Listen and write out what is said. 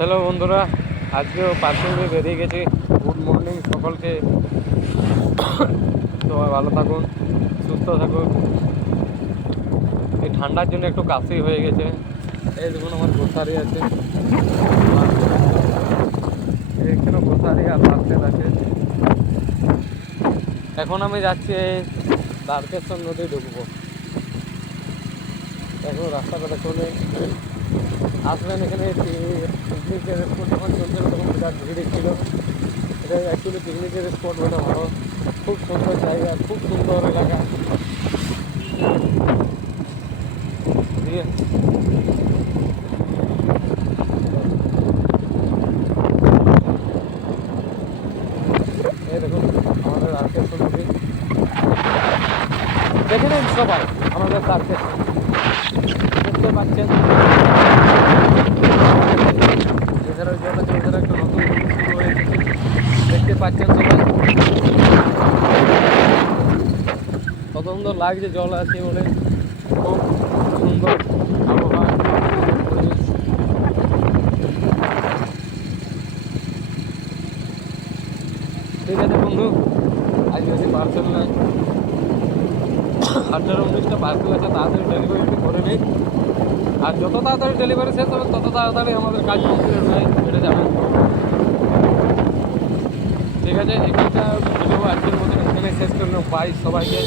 Hello বন্ধুরা, আজকেও parking নিয়ে বেরিয়ে গেছি। গুড মর্নিং সকলকে। সবাই ভালো থাকুন, সুস্থ থাকুন। এই ঠান্ডার জন্য একটু কাশি হয়ে গেছে। এই দেখুন আমার গোসারি আছে, এখানে গোসারি আর বাস্কেট আছে। এখন আমি যাচ্ছি দ্বারকেশ্বর নদী ঢুকবো। এখন রাস্তাটা দেখুন, আসবেন এখানে। পিকনিকের স্পট যখন চলছিল তখন বিরাট ভিড় ছিল। এটা অ্যাকচুয়ালি পিকনিকের স্পট বলে ভালো, খুব সুন্দর জায়গা, খুব সুন্দর এলাকা। দিয়ে এই দেখুন আমাদের দ্বারকেশ্বর নদী, দেখে নিন সবাই আমাদের দ্বারকেশ্বর। দেখতে পাচ্ছেন এছাড়াও জলে এছাড়া একটা নতুন জিনিস শুরু হয়েছে, দেখতে পাচ্ছেন সবাই। কত সুন্দর লাগছে, জল আছে বলে খুব সুন্দর আবহাওয়া, পরিবেশ। ঠিক আছে বন্ধু, আজ বেশি পার্সেল নাই, 18-19টা পার্সেল আছে, তাড়াতাড়ি ডেলিভারি করে নিই। আর যত তাড়াতাড়ি ডেলিভারি শেষ হবে তত তাড়াতাড়ি আমাদের কাজ কমপ্লিট হয়, এটা জানেন। ঠিক আছে, এখানটা ভিডিও আজকের মতন এখানে শেষ করলাম। বাই সবাইকে।